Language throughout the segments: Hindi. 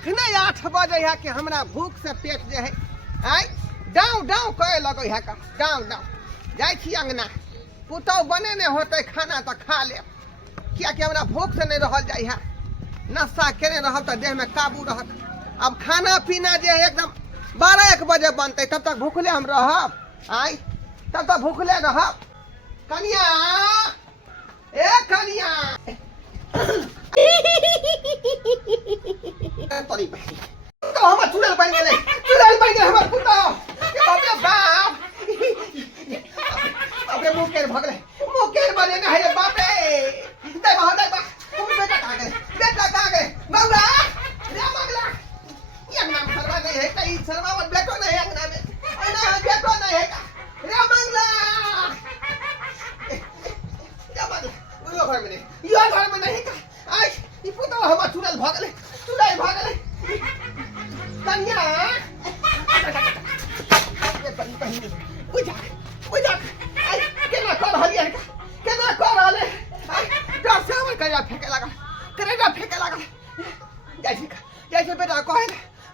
अखने 8 बजे है कि हमरा भूख से पेट जे है आई डाउ डाउ कहे लगो है का डाउ डाउ जाय छी अंगना पुतौ बने ने होते खाना तो खा ले किया कि हमरा भूख से नहीं रहल जाय है नाश्ता केने रहब त देह में काबू रहत अब खाना पीना जे है एकदम 12-1 बजे बनते तब तक भूखले हम रहब आई तब तक भूखले रहब कनिया ए कनिया तोरी बहनी तो हम चुड़ैल बन गेले हमर पुतो के बाप रे बाप अबे मुकेर बने ना है बाप रे दे बा तुम बेटा कहां गए बाबा रे मंगला ये नाम सरवा नहीं है कहीं सरवा और बेटो नहीं है अंगना में ना बेटो नहीं है का रे मंगला क्या बात यो घर में नहीं का आई ई पुतो हम चुड़ैल भागले कन्या ये बहनी बुझा आई केना कर हलिया केना कर हले आई डर से हमर करेगा फेंके लगा जाय छी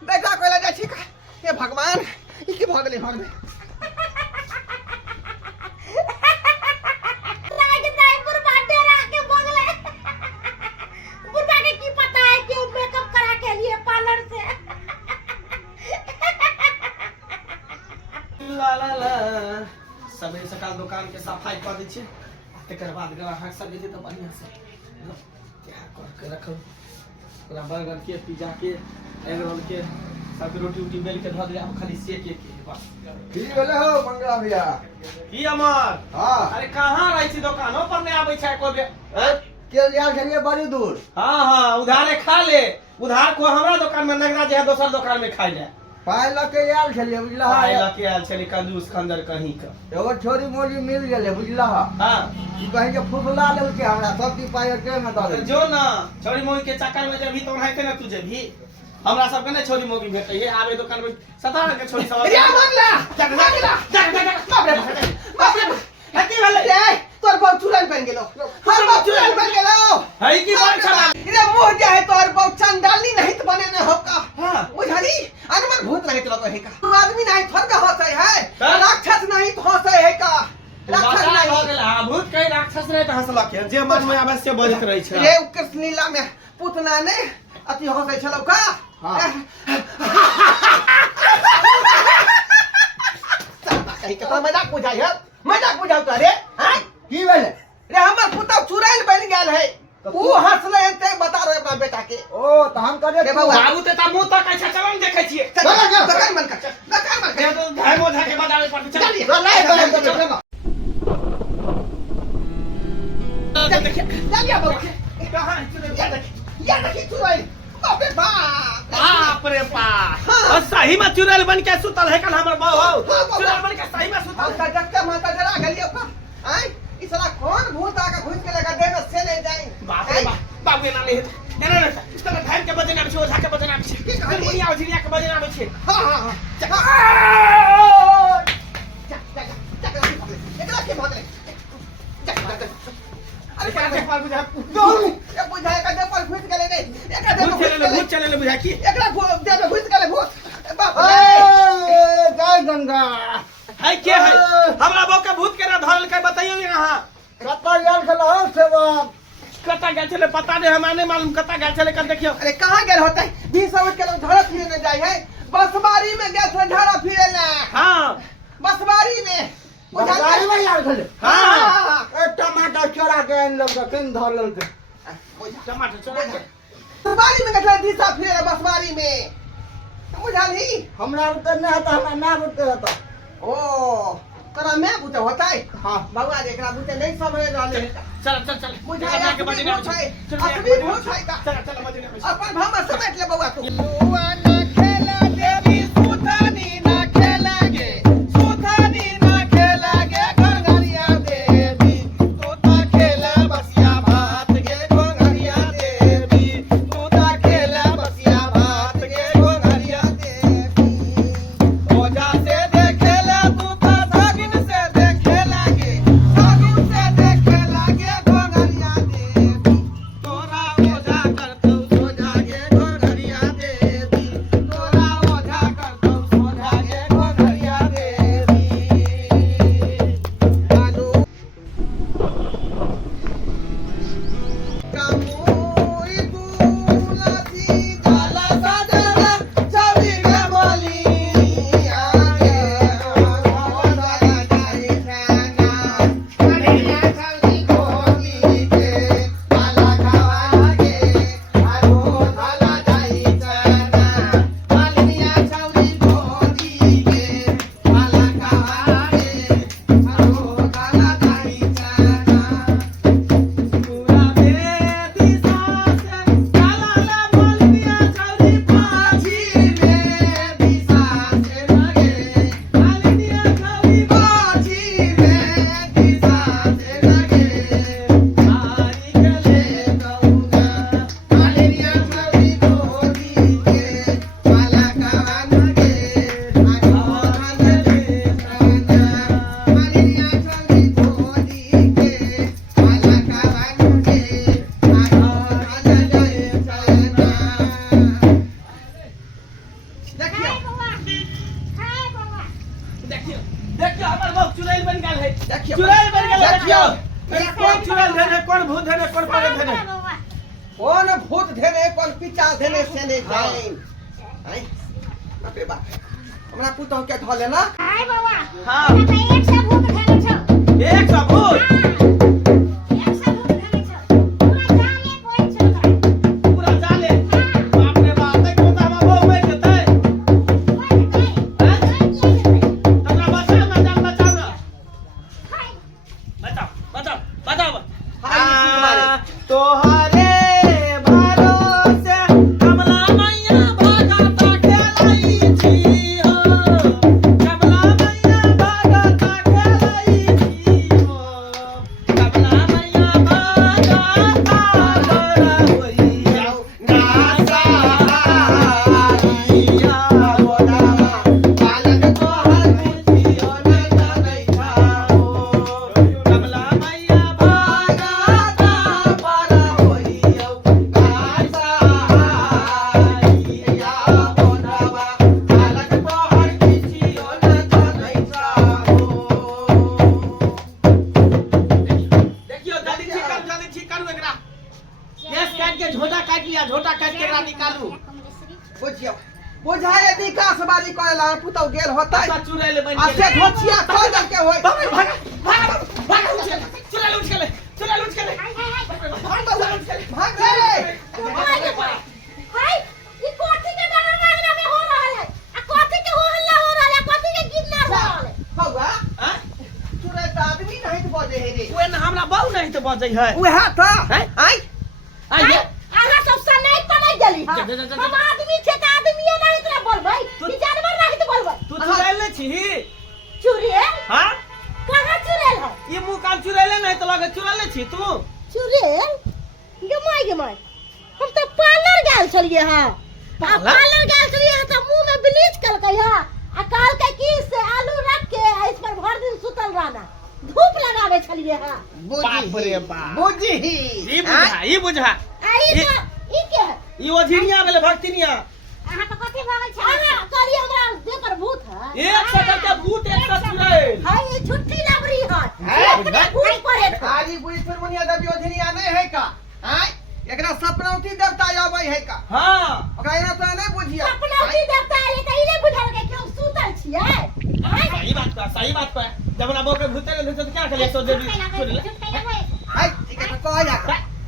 बेटा कहला जाय छी का हे भगवान ई के भगले घर में सवेरे सकाल दुकान के सफाई कर दै छी तकर बाद ग्राहक सब जेते त बढ़िया से तैयार कर के रखो पूरा बर्गर के पिज्जा के एग रोल के सब रोटी उटी बेल के धऽ दे अब खाली सेके के बस की भेले हो मंगला भैया की अमर हां अरे कहां रहै छी दुकानो पर नहीं आबै छै को बे के लिया छलिए बड़ी दूर हां उधारे खा ले उधार को हमरा दुकान में नगरा जे है दोसर दुकान में खाइ ले पाय लके आयल छलिए बुझला पाय लके आयल छली कंजूस खंजर कहीं का एगो छोरी मोरी मिल गेले बुझला हां ई कहीं के फुफला लेके हमरा सब की पाय के में दे जो ना छोरी मोगी के चक्कर में जब भी तो है ना तुझे भी हमरा सब के ने छोरी मोगी भेटै है आबे दुकान में सता के छोरी सब रे मंगला बाप रे हती वाले रे तोर बहुत चुड़ैल बन गेलो हर बहुत चुड़ैल बन गेलो है की बात छला रे मुंह जे है तोर बहुत चंडाली नहीं तो बने न हो का हां बुझाली अनमन भूत नहीं तो है का तू आदमी नहीं थोड़ का होता है राक्षस नहीं तो होता है का राक्षस नहीं हो गेल हां भूत कहीं राक्षस नहीं तो हंसलक है जे मन में अवश्य बजत रहै छै रे कृष्ण लीला में पुतना ने अति हंसै छलौ का हां कहीं का मजाक बुझाउ त रे हां की भेले रे हमर पुतौ चुड़ैल बन गेल है ऊ हंसले ते बता रे अपना बेटा के ओ त हम करे रे बाबू बाबू ते ता मुंह तक छै चलन देखै छियै दुकान बंद कर ये तो धाय मोझा के बजावे पड़त छै चलिए चलिए बाबू कहां या देखिए चुड़ैल बाप रे बाप बाप रे बाप और सही में चुड़ैल बन के सुतल है कल हमर बाबू चुड़ैल बन के सही में सुतल हम त डक्का माता जरा गलियो का आई ई साला कौन भूत आके घुस के लगा देना से ले जाए बाप रे बाप बाबू ना ले ना तब धान के बजना में ओझा के बजना में की कहली दुनिया उजरिया के बजना में छै हां एकरा के भागले अरे क्या देख पाल बुझा ये बुझाए का दे पर घुस गेले रे एकरा दे भूत चले ले बुझा की एकरा दे में घुस गेले भूत बाप रे ए जय गंगा है के है हमरा बाबू के भूत केना धरल के बताइयो यहां कतऽ गेल छलो सेवक कता गेल छले पता नहीं हमारे नहीं मालूम कता गेल छले कल देखियो अरे कहां गेल होतै 20 साल के लोग झड़ा फिरे न जाय है बसबारी में गेल छले झड़ा फिरे ले हां बसबारी में गाड़ी में आयल छले हां ए टमाटर चोरा के आन लोग किन धर लेलके टमाटर चोरा के बसबारी में गेल दिशा फिरे बसबारी में बुझाली हमरा उतर नहीं आता हमरा ना उतर आता ओ तोरा मैं बुझे होता है हां बाबा एकरा बुझे नहीं समझ रहले है चल बुझा के बजना है असली भूत है का चल बजना में अपन भामा समेट ले बउआ तू ना खेला देवी सुतानी ना खेला गे सुतानी ना खेला गे घरघरिया देवी तू ता खेला बसिया भात गे घरघरिया देवी तू ता खेला बसिया भात गे घरघरिया देवी ओजा से देखेला तू ता धागिन से देखेला गे धागिन से देखेला गे घरघरिया देवी तोरा ओजा करतौ सोजा गे घरघरिया देवी करे धने कौन भूत धेने कौन पिचा धेने से नहीं जाए आई बाप रे बाप हमरा पुतौ के धो लेना हाय बाबा हाँ। हमरा त एक से भूत धरे छ एक सब भूत एक से भूत धरे छ पूरा जाले कोई छ ओकरा पूरा जाले बाप रे बाप तै को हम बहु में जेतै तकरा बचा ना जान बचा ना बचाओ बचाओ तोहरे भरोसे कमला मैया भागता खेलाई छी हो कमला मैया भागता खेलाई छी हो कमला मैया भागता बड़ा होइया नासा आइया बोलावा बालक तोहर बुझियो न जानै छाओ कमला मैया भागता बड़ा होइया नासा आइया बोलावा बालक तोहर बुझियो न जानै छाओ देखियो जल्दी ठीक करू एकरा केस काट के झोटा काट लिया झोटा काट के एकरा निकालू बुझियो बुझाए विकास बाजी करेला पुतौ गेल होतै अच्छा चुड़ैल बन आ से धोचिया खोल दे के होय बाप रे भाग चुड़ैल उठ गेलै भाग रे हाय ई कोठी के डर मांगना में हो रहल है आ कोठी के हो हल्ला हो रहल है कोठी के गिरना हो रहल है बौआ हैं तुरे त आदमी नहीं तो बजे हे रे ओए ना हमरा बहु नहीं तो बजै है उहे त हैं? आई आइए आहा सब से नहीं पड़ै गेली हां जा, जा, जा, जा। हम आदमी छे त आदमी नहीं तोरा बोलबै तू- ई जानवर नहीं तो बोलबै तू चुड़ैल नहीं छी चुड़ैल हां कहां चुड़ैल है ई मुंह कान चुड़ैल नहीं तो लगे चुड़ैल छी तू चुड़ैल गमाय हम तो पार्लर गेल छलिए हां पार्लर गेल छलिए हां त मुंह में ब्लीच करकै हां आ कहलकै कि से आलू रख के आ इस पर भर दिन सुतल रहना धूप लगावे छलिए हां बाप रे बाप बुझी ई बुझा आई तो ई के है ई ओझिनिया भेले भक्तिनिया अहाँ तो कथि भागै छै अहाँ कहलिए हमरा देह पर भूत है एक सकर के भूत एक सकर चुड़ैल हाय ये छुट्टी लबरी है है? एकरा भूत पड़े था आजी बुझ पर मुनिया देवी ओझनिया नहीं है का आई एकरा सपनौती देवता आबै है का हां ओकरा एना तो नहीं बुझिया अपना की देवता है त इने बुझल के क्यों सुतल छियै हाय सही बात को जब ना बोके भूते ले तो क्या करे सो देवी चुड़ैल आई ठीक है कह जा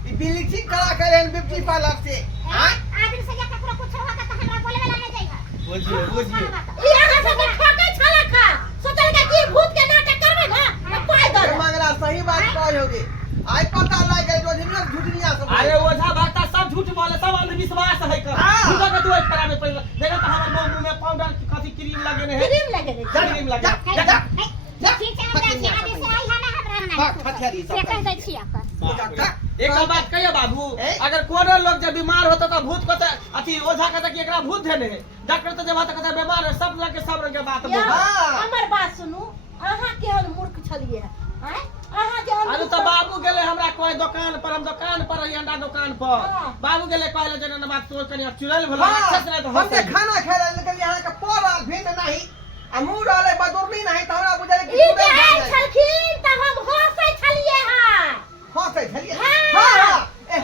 ई ब्लीचिंग करा के लेन ब्यूटी पार्लर से आई आदमी से ककरो कुछ होगा त हमरा बोले वाला नहीं जाइगा बुझिए ई अहाँ सब ठकै छला खा सोचल के की भूत के नाटक करबे ना त पाय दर मंगला सही बात कह होगे आई पता लग गई ओझनिया झुठनिया सब अरे ओझा भक्ता सब झूठ बोले सब अंधविश्वास है कर हाँ। झूठा के तू एक करा में पहले देखा तो हमर मुंह में पाउडर कथि क्रीम लगे है क्रीम लगे रे क्रीम लगे ठीक है हमरा से आदि से आई है ना हमरा ना बात फथियारी से सब कह दै छी अपन एक बात कहिए बाबू ए? अगर कोनो लोग जब बीमार होता तो भूत को अथी ओझा कहता कि एकरा भूत धेने है डॉक्टर तो जब कहता बीमार है सब रंग के बात बोल हाँ। हमर बात सुनू अहाँ केहन मूर्ख छलिए हैं अहाँ जे अरे तो बाबू गेले हमरा कोई दुकान पर हम दुकान पर रही अंडा दुकान पर हाँ। बाबू गेले कहले जने बात तोर कनी चुड़ैल भला हाँ, राक्षस नहीं तो हमके हंसे खाना खाए लेकिन यहाँ के पोरल भिन्न नहीं आ मुंह डाले बदुरनी नहीं तो हमरा बुझाले कि ई जे आइ छलखिन त हम हंसै छलिए हां हंसै छलिए हाँ। हां ए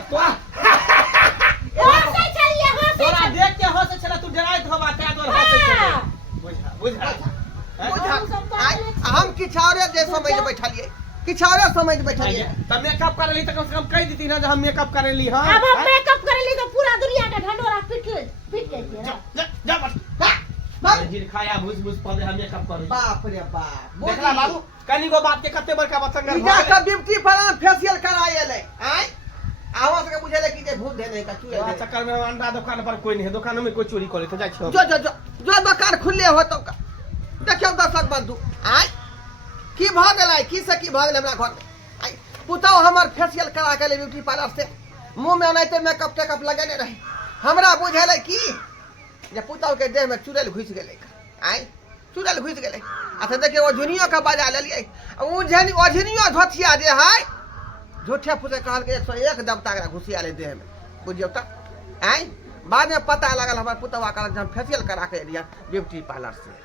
हंसै छलिए हंसै तोरा देख के हंसे छला तू डराइत हवा ते तोर हंसे छला बुझा बुझा हम किछारे दे समझ बैठलिए किछारे समझ बैठलिए तब मेकअप कर ली तो कम से कम कह देती ना जो हम मेकअप कर ली हां अब हम मेकअप करेली तो पूरा दुनिया का ढंडोरा पीट के जा बस जीर खाया भूस पदे हम मेकअप कर बाप रे बाप देखला बाबू कनी गो बात के कते बड़का बतंगर इजा का ब्यूटी पार्लर फेशियल कराएले आई आवाज के बुझाले कि जे भूत देने का चुए तो चक्कर में अंडा दुकान पर कोई नहीं है दुकान में कोई चोरी करे तो जा छो जो दुकान खुले हो तो देखियो दर्शक बंधु आई की भ गेलै की से की भ गेलै हमरा घर में आई पुताओ हमर फेशियल करा के ले ब्यूटी पार्लर से मुंह में नहीं तो मेकअप टेकअप लगेने रहे हमरा बुझेले की जे पुताओ के देह में चुड़ैल घुस गेलै आई चुड़ैल घुस गेलै अच्छा देखियो ओझनियो का बजा लेलिए ओझनियो धोथिया जे है झूठे फूसे कहल के 101 देवता के घुसिया ले देह में बुझियो त आई बाद में पता लगल हमार पुतवा कहलक हम फेशियल करा के एलिया ब्यूटी पार्लर से